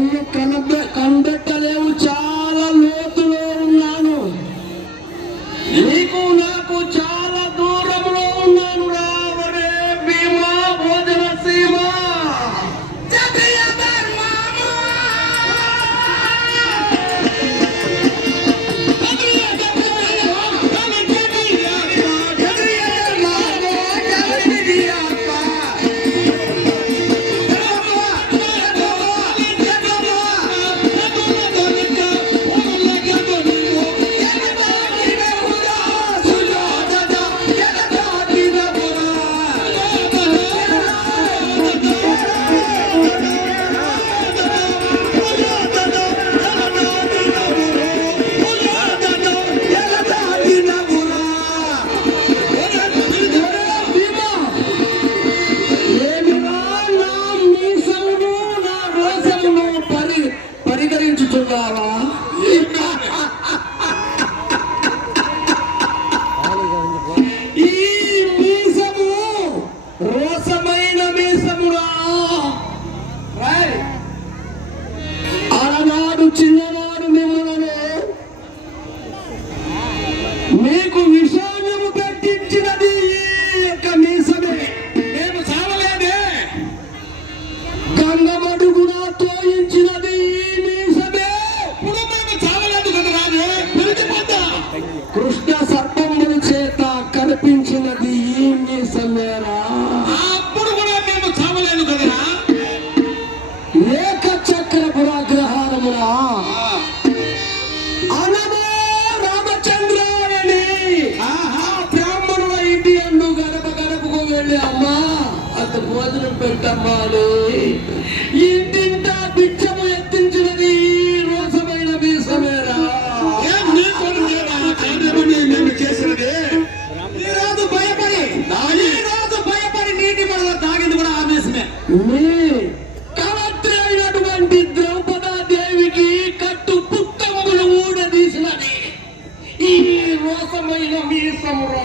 தொண்ணூற்றி మీకు విషాదము పెట్టించినది ఈ యొక్క మీసమే. మేము చావలేదే. గంగమడుగున తోయించినది ఈ మీసమే. ఇప్పుడు మేము పిలిచిపోతా కృష్ణ సర్పముల చేత కనిపించినది ఈ మీసమేరా. అమ్మా అంత భోజనం పెట్టమ్మా అని ఇంటింటా బిచ్చము ఎత్తించినది చేసినది. భయపడి భయపడి నీటి మడలో తాగింది కూడా ఆవేశమే మీ కవత్రి అయినటువంటి ద్రౌపదాదేవికి కట్టు పుట్టములు ఊడదీసినది. ఈ మీసమురా.